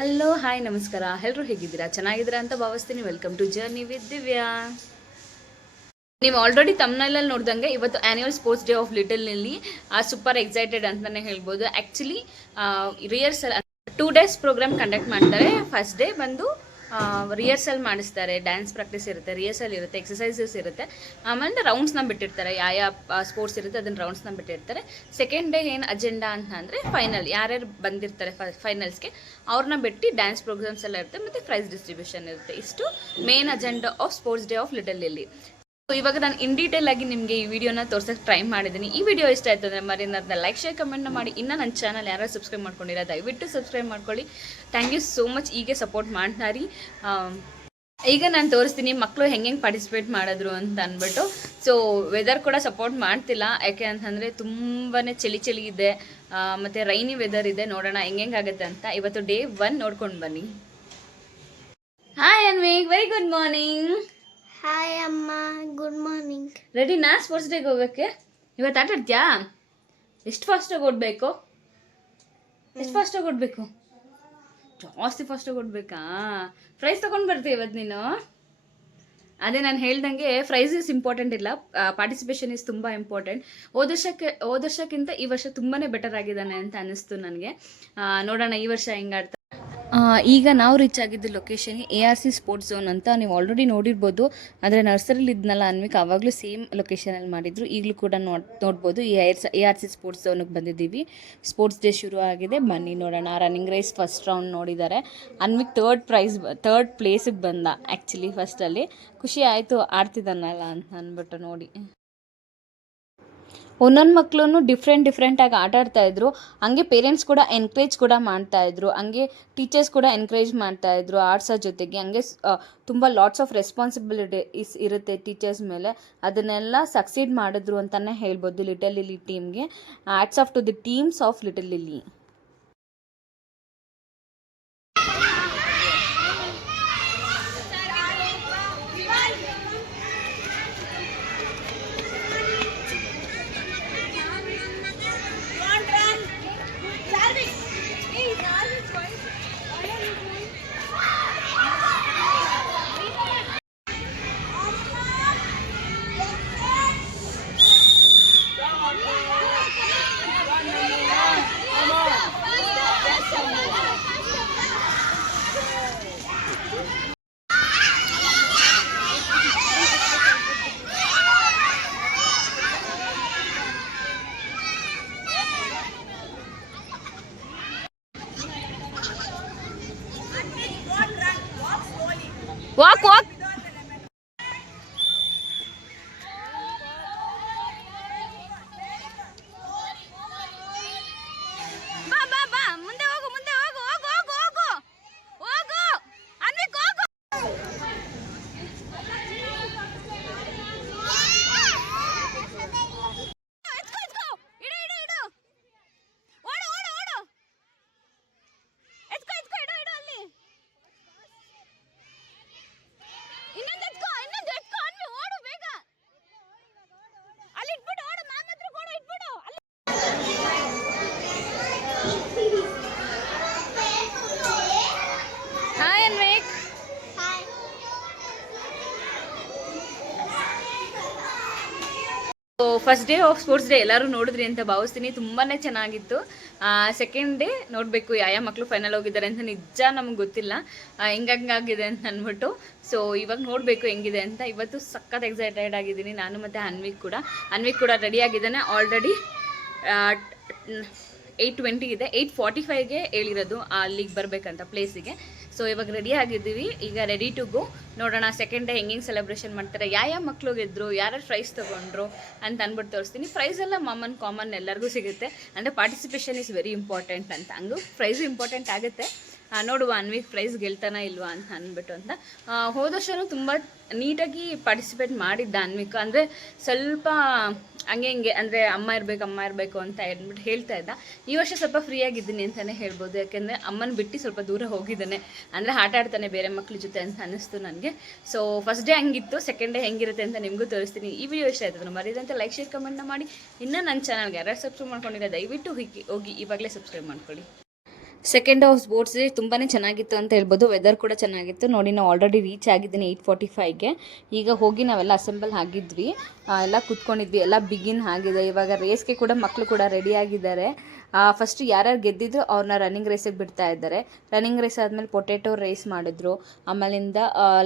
Hello hi ನಮಸ್ಕಾರ. ಎಲ್ಲರೂ ಹೇಗಿದ್ದೀರಾ? ಚೆನ್ನಾಗಿದ್ದೀರಾ ಅಂತ ಭಾವಿಸ್ತೀನಿ. Welcome to journey with Divya. ನೀವು ಆಲ್ರೆಡಿ ತಮ್ನೈಲಲ್ಲಿ ನೋಡ್ದಂಗೆ ಇವತ್ತು ಆ್ಯನ್ಯುವಲ್ ಸ್ಪೋರ್ಟ್ಸ್ ಡೇ ಆಫ್ ಲಿಟಲ್ನಲ್ಲಿ ಸೂಪರ್ ಎಕ್ಸೈಟೆಡ್ ಅಂತಲೇ ಹೇಳ್ಬೋದು. Actually rehearsal 2 days programme conduct ಮಾಡ್ತಾರೆ. ಫಸ್ಟ್ ಡೇ ಬಂದು ರಿಹರ್ಸಲ್ ಮಾಡಿಸ್ತಾರೆ, ಡ್ಯಾನ್ಸ್ ಪ್ರಾಕ್ಟೀಸ್ ಇರುತ್ತೆ, ರಿಹರ್ಸಲ್ ಇರುತ್ತೆ, ಎಕ್ಸಸೈಸಸ್ ಇರುತ್ತೆ, ಆಮೇಲೆ ರೌಂಡ್ಸ್ನ ಬಿಟ್ಟಿರ್ತಾರೆ. ಯಾವ ಸ್ಪೋರ್ಟ್ಸ್ ಇರುತ್ತೆ ಅದನ್ನು ರೌಂಡ್ಸ್ನ ಬಿಟ್ಟಿರ್ತಾರೆ. ಸೆಕೆಂಡ್ ಡೇ ಏನು ಅಜೆಂಡಾ ಅಂತ ಅಂದರೆ ಫೈನಲ್, ಯಾರ್ಯಾರು ಬಂದಿರ್ತಾರೆ ಫೈನಲ್ಸ್ಗೆ ಅವ್ರನ್ನ ಬಿಟ್ಟು ಡ್ಯಾನ್ಸ್ ಪ್ರೋಗ್ರಾಮ್ಸ್ ಎಲ್ಲ ಇರುತ್ತೆ ಮತ್ತು ಪ್ರೈಸ್ ಡಿಸ್ಟ್ರಿಬ್ಯೂಷನ್ ಇರುತ್ತೆ. ಇಷ್ಟು main agenda of sports day of Little lily. ಇವಾಗ ನಾನು ಇನ್ ಡೀಟೇಲ್ ಆಗಿ ನಿಮಗೆ ಈ ವಿಡಿಯೋನ ತೋರ್ಸೋಕ್ಕೆ ಟ್ರೈ ಮಾಡಿದ್ದೀನಿ. ಈ ವಿಡಿಯೋ ಇಷ್ಟ ಆಯ್ತು ಅಂದರೆ ಮರಿ ಅದನ್ನ ಲೈಕ್ ಶೇರ್ ಕಮೆಂಟ್ನ ಮಾಡಿ. ಇನ್ನು ನನ್ನ ಚಾನಲ್ ಯಾರು ಸಬ್ಸ್ಕ್ರೈಬ್ ಮಾಡ್ಕೊಂಡಿಲ್ಲ ದಯವಿಟ್ಟು ಸಬ್ಸ್ಕ್ರೈಬ್ ಮಾಡ್ಕೊಳ್ಳಿ. Thank you so much. ಹೀಗೆ ಸಪೋರ್ಟ್ ಮಾಡ್ತಾರಿ. ಈಗ ನಾನು ತೋರಿಸ್ತೀನಿ ಮಕ್ಕಳು ಹೆಂಗೆ ಪಾರ್ಟಿಸಿಪೇಟ್ ಮಾಡಿದ್ರು ಅಂತ ಅಂದ್ಬಿಟ್ಟು. ಸೊ ವೆದರ್ ಕೂಡ ಸಪೋರ್ಟ್ ಮಾಡ್ತಿಲ್ಲ, ಯಾಕೆ ಅಂತಂದರೆ ತುಂಬಾ ಚಳಿ ಇದೆ ಮತ್ತು ರೈನಿ ವೆದರ್ ಇದೆ. ನೋಡೋಣ ಹೆಂಗಾಗುತ್ತೆ ಅಂತ. ಇವತ್ತು ಡೇ 1 ನೋಡ್ಕೊಂಡು ಬನ್ನಿ. Hi Anvik, very good morning. Hi ಅಮ್ಮ, ಗುಡ್ ಮಾರ್ನಿಂಗ್. ರೆಡಿನಾ ಸ್ಪೋರ್ಟ್ಸ್ ಡೇಗೆ ಹೋಗೋಕ್ಕೆ? ಇವತ್ತು ಆಟ ಆಡ್ತೀಯಾ? ಎಷ್ಟು ಫಾಸ್ಟಾಗಿ ಓಡಬೇಕು? ಎಷ್ಟು ಫಾಸ್ಟಾಗಿ ಓಡಬೇಕು? ಜಾಸ್ತಿ ಫಾಸ್ಟಾಗಿ ಓಡಬೇಕಾ? ಪ್ರೈಸ್ ತೊಗೊಂಡು ಬರ್ತೀಯ ಇವತ್ತು ನೀನು? ಅದೇ ನಾನು ಹೇಳ್ದಂಗೆ ಪ್ರೈಸ್ ಇಸ್ ಇಂಪಾರ್ಟೆಂಟ್ ಇಲ್ಲ, ಪಾರ್ಟಿಸಿಪೇಷನ್ ಇಸ್ ತುಂಬ ಇಂಪಾರ್ಟೆಂಟ್. ಹೋದ ವರ್ಷಕ್ಕಿಂತ ಈ ವರ್ಷ ತುಂಬಾ ಬೆಟರ್ ಆಗಿದ್ದಾನೆ ಅಂತ ಅನ್ನಿಸ್ತು ನನಗೆ. ನೋಡೋಣ ಈ ವರ್ಷ ಹೆಂಗಾಡ್ತಾ. ಈಗ ನಾವು ರೀಚ್ ಆಗಿದ್ದು ಲೊಕೇಶನ್ ARC ಸ್ಪೋರ್ಟ್ಸ್ ಝೋನ್ ಅಂತ. ನೀವು ಆಲ್ರೆಡಿ ನೋಡಿರ್ಬೋದು. ಆದರೆ ನರ್ಸರಿಲಿ ಇದ್ನಲ್ಲ ಅನ್ವಿಕ್, ಆವಾಗಲೂ ಸೇಮ್ ಲೊಕೇಶನಲ್ಲಿ ಮಾಡಿದ್ರು. ಈಗಲೂ ಕೂಡ ನೋಡ್ಬೋದು. ಈ ARC ಸ್ಪೋರ್ಟ್ಸ್ ಝೋನಿಗೆ ಬಂದಿದ್ದೀವಿ. ಸ್ಪೋರ್ಟ್ಸ್ ಡೇ ಶುರು ಆಗಿದೆ, ಬನ್ನಿ ನೋಡೋಣ. ರನ್ನಿಂಗ್ ರೇಸ್ ಫಸ್ಟ್ ರೌಂಡ್ ನೋಡಿದ್ದಾರೆ. ಅನ್ವಿಕ್ ಥರ್ಡ್ ಪ್ಲೇಸಿಗೆ ಬಂದ. ಆ್ಯಕ್ಚುಲಿ ಫಸ್ಟಲ್ಲಿ ಖುಷಿ ಆಯಿತು, ಆಡ್ತಿದ್ದಾನಲ್ಲ ಅಂತ ಅಂದ್ಬಿಟ್ಟು ನೋಡಿ. ಒಂದೊಂದು ಮಕ್ಕಳು ಡಿಫ್ರೆಂಟಾಗಿ ಆಟ ಆಡ್ತಾಯಿದ್ರು. ಹಂಗೆ ಪೇರೆಂಟ್ಸ್ ಕೂಡ ಎನ್ಕರೇಜ್ ಕೂಡ ಮಾಡ್ತಾಯಿದ್ರು, ಹಂಗೆ ಟೀಚರ್ಸ್ ಕೂಡ ಎನ್ಕರೇಜ್ ಮಾಡ್ತಾಯಿದ್ರು ಆಡ್ಸೋ ಜೊತೆಗೆ. ಹಂಗೆ ತುಂಬ ಲಾಟ್ಸ್ ಆಫ್ ರೆಸ್ಪಾನ್ಸಿಬಿಲಿಟಿ ಇರುತ್ತೆ ಟೀಚರ್ಸ್ ಮೇಲೆ. ಅದನ್ನೆಲ್ಲ ಸಕ್ಸೀಡ್ ಮಾಡಿದ್ರು ಅಂತಲೇ ಹೇಳ್ಬೋದು ಲಿಟಲ್ ಲಿಲ್ಲಿ ಟೀಮ್ಗೆ. Hats off to the teams of Little Lilly. Walk ಬಾ ಮುಂದೆ ಹೋಗು ಅನ್ವಿಕ್ ಹೋಗು. First day of sports day ಎಲ್ಲರೂ ನೋಡಿದ್ರಿ ಅಂತ ಭಾವಿಸ್ತೀನಿ. ತುಂಬಾ ಚೆನ್ನಾಗಿತ್ತು. ಸೆಕೆಂಡ್ ಡೇ ನೋಡಬೇಕು ಯಾವ ಮಕ್ಕಳು ಫೈನಲ್ ಹೋಗಿದ್ದಾರೆ ಅಂತ. ನಿಜ ನಮ್ಗೆ ಗೊತ್ತಿಲ್ಲ ಹೆಂಗಾಗಿದೆ ಅಂತ ಅಂದ್ಬಿಟ್ಟು. ಸೊ ಇವಾಗ ನೋಡಬೇಕು ಹೆಂಗಿದೆ ಅಂತ. ಇವತ್ತು ಸಖತ್ ಎಕ್ಸೈಟೆಡ್ ಆಗಿದ್ದೀನಿ ನಾನು ಮತ್ತು ಅನ್ವಿಕ್ ಕೂಡ ರೆಡಿ ಆಗಿದ್ದಾನೆ. ಆಲ್ರೆಡಿ 8:20 ಇದೆ, 8:45ಗೆ ಹೇಳಿರೋದು ಅಲ್ಲಿಗೆ ಬರಬೇಕಂತ ಪ್ಲೇಸಿಗೆ. ಸೊ ಇವಾಗ ರೆಡಿ ಆಗಿದ್ದೀವಿ, ಈಗ ರೆಡಿ ಟು ಗೋ. ನೋಡೋಣ ಸೆಕೆಂಡ್ ಡೇ ಹೆಂಗೆ ಸೆಲೆಬ್ರೇಷನ್ ಮಾಡ್ತಾರೆ, ಯಾವ ಮಕ್ಕಳು ಗೆದ್ರು, ಯಾರ್ಯಾರು ಪ್ರೈಸ್ ತೊಗೊಂಡ್ರು ಅಂತ ಅಂದ್ಬಿಟ್ಟು ತೋರಿಸ್ತೀನಿ. ಪ್ರೈಸ್ ಎಲ್ಲ ಕಾಮನ್ ಎಲ್ಲರಿಗೂ ಸಿಗುತ್ತೆ. ಅಂದರೆ ಪಾರ್ಟಿಸಿಪೇಷನ್ ಇಸ್ ವೆರಿ ಇಂಪಾರ್ಟೆಂಟ್ ಅಂತ. ಹಂಗೂ ಪ್ರೈಸು ಇಂಪಾರ್ಟೆಂಟ್ ಆಗುತ್ತೆ. ನೋಡುವ ಅನ್ವಿಕ್ ಪ್ರೈಸ್ ಗೆಲ್ತಾನ ಇಲ್ವಾ ಅಂತ ಅಂದ್ಬಿಟ್ಟು ಅಂತ. ಹೋದ ವರ್ಷವೂ ತುಂಬ ನೀಟಾಗಿ ಪಾರ್ಟಿಸಿಪೇಟ್ ಮಾಡಿದ್ದ ಅನ್ವಿಕ್. ಅಂದರೆ ಸ್ವಲ್ಪ ಹಂಗೆ ಅಂದರೆ ಅಮ್ಮ ಇರಬೇಕು ಅಂತ ಹೇಳ್ಬಿಟ್ಟು ಹೇಳ್ತಾ ಇದ್ದ. ಈ ವರ್ಷ ಸ್ವಲ್ಪ ಫ್ರೀ ಆಗಿದ್ದೀನಿ ಅಂತಲೇ ಹೇಳ್ಬೋದು. ಯಾಕೆಂದರೆ ಅಮ್ಮನ ಬಿಟ್ಟು ಸ್ವಲ್ಪ ದೂರ ಹೋಗಿದ್ದಾನೆ, ಅಂದರೆ ಆಟ ಆಡ್ತಾನೆ ಬೇರೆ ಮಕ್ಳ ಜೊತೆ ಅಂತ ಅನ್ನಿಸ್ತು ನನಗೆ. ಸೊ ಫಸ್ಟ್ ಡೇ ಹಂಗಿತ್ತು, ಸೆಕೆಂಡ್ ಡೇ ಹೆಂಗಿರುತ್ತೆ ಅಂತ ನಿಮಗೂ ತೋರಿಸ್ತೀನಿ. ಈ ವಿಡಿಯೋ ಇಷ್ಟ ಆಯ್ತು ಮರಿದಂತೆ ಲೈಕ್ ಶೇರ್ ಕಮೆಂಟ್ನ ಮಾಡಿ. ಇನ್ನೂ ನನ್ನ ಚಾನಲ್ಗೆ ಯಾರು ಸಬ್ಸ್ಕ್ರೈಬ್ ಮಾಡ್ಕೊಂಡಿಲ್ಲ ದಯವಿಟ್ಟು ಹೋಗಿ ಇವಾಗಲೇ ಸಬ್ಸ್ಕ್ರೈಬ್ ಮಾಡ್ಕೊಳ್ಳಿ. ಸೆಕೆಂಡ್ ಆಫ್ ಸ್ಪೋರ್ಟ್ಸ್ ಡೇ ತುಂಬಾ ಚೆನ್ನಾಗಿತ್ತು ಅಂತ ಹೇಳ್ಬೋದು. ವೆದರ್ ಕೂಡ ಚೆನ್ನಾಗಿತ್ತು. ನೋಡಿ ನಾವು ಆಲ್ರೆಡಿ ರೀಚ್ ಆಗಿದ್ದೀನಿ 8:45ಗೆ. ಈಗ ಹೋಗಿ ನಾವೆಲ್ಲ ಅಸೆಂಬಲ್ ಆಗಿದ್ವಿ, ಎಲ್ಲ ಕೂತ್ಕೊಂಡಿದ್ವಿ, ಎಲ್ಲ ಬಿಗಿನ್ ಆಗಿದೆ. ಇವಾಗ ರೇಸ್ಗೆ ಕೂಡ ಮಕ್ಕಳು ಕೂಡ ರೆಡಿ ಆಗಿದ್ದಾರೆ. ಫಸ್ಟು ಯಾರ್ಯಾರು ಗೆದ್ದಿದ್ರು ಅವ್ರನ್ನ ರನ್ನಿಂಗ್ ರೇಸಿಗೆ ಬಿಡ್ತಾ ಇದ್ದಾರೆ. ರನ್ನಿಂಗ್ ರೇಸ್ ಆದಮೇಲೆ ಪೊಟೆಟೊ ರೇಸ್ ಮಾಡಿದ್ರು, ಆಮೇಲಿಂದ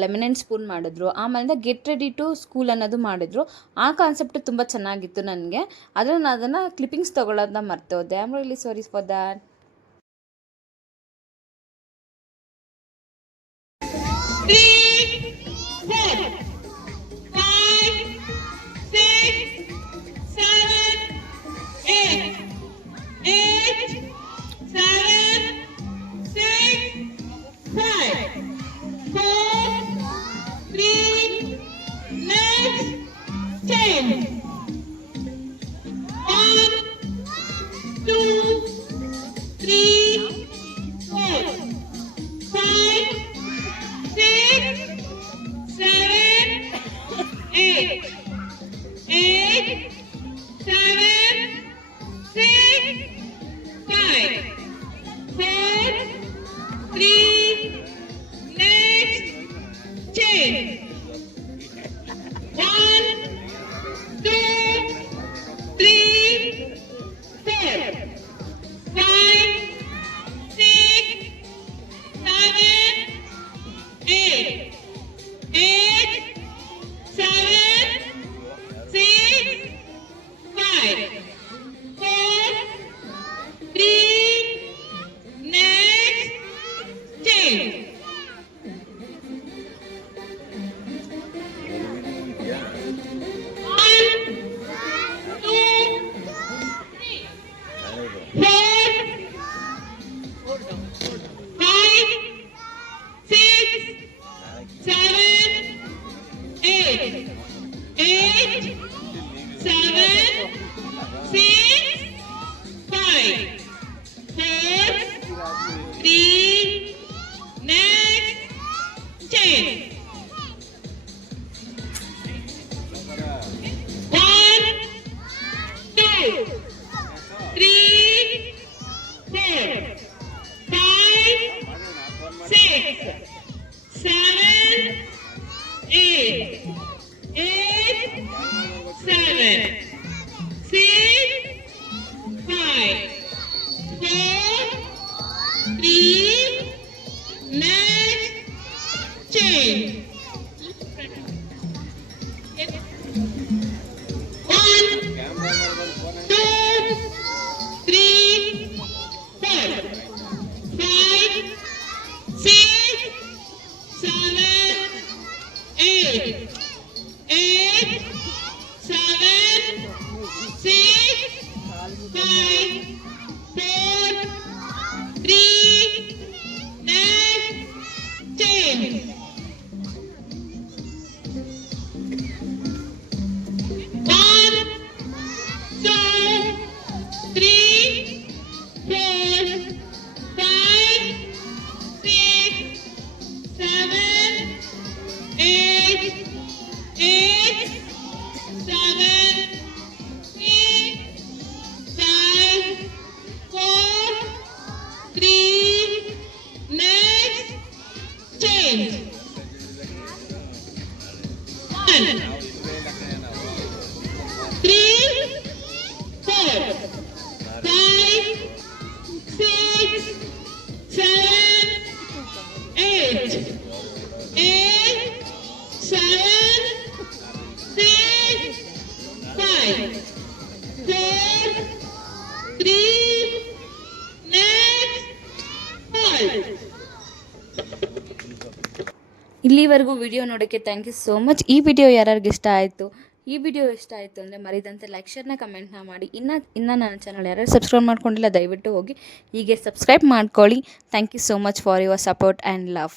ಲೆಮನ್ ಆ್ಯಂಡ್ ಸ್ಪೂನ್ ಮಾಡಿದ್ರು, ಆಮೇಲಿಂದ ಗೆಟ್ ರೆಡಿ ಟು ಸ್ಕೂಲ್ ಅನ್ನೋದು ಮಾಡಿದ್ರು. ಆ ಕಾನ್ಸೆಪ್ಟ್ ತುಂಬ ಚೆನ್ನಾಗಿತ್ತು ನನಗೆ. ಆದರೆ ನಾನು ಅದನ್ನು ಕ್ಲಿಪ್ಪಿಂಗ್ಸ್ ತೊಗೊಳ್ಳೋದನ್ನ ಮರ್ತೋದೆ. I am really sorry for that. ಇಲ್ಲಿವರೆಗೂ ವಿಡಿಯೋ ನೋಡೋಕ್ಕೆ ಥ್ಯಾಂಕ್ ಯು ಸೋ ಮಚ್. ಈ ವಿಡಿಯೋ ಯಾರ್ಯಾರಿಗೆ ಇಷ್ಟ ಆಯಿತು, ಈ ವಿಡಿಯೋ ಇಷ್ಟ ಆಯಿತು ಅಂದರೆ ಮರಿದಂತೆ ಲೈಕ್ ಶೇರ್ನ ಕಮೆಂಟ್ನ ಮಾಡಿ. ಇನ್ನು ನನ್ನ ಚಾನಲ್ ಯಾರ್ಯಾರು ಸಬ್ಸ್ಕ್ರೈಬ್ ಮಾಡ್ಕೊಂಡಿಲ್ಲ ದಯವಿಟ್ಟು ಹೋಗಿ ಹೀಗೆ ಸಬ್ಸ್ಕ್ರೈಬ್ ಮಾಡ್ಕೊಳ್ಳಿ. Thank you so much for your support and love.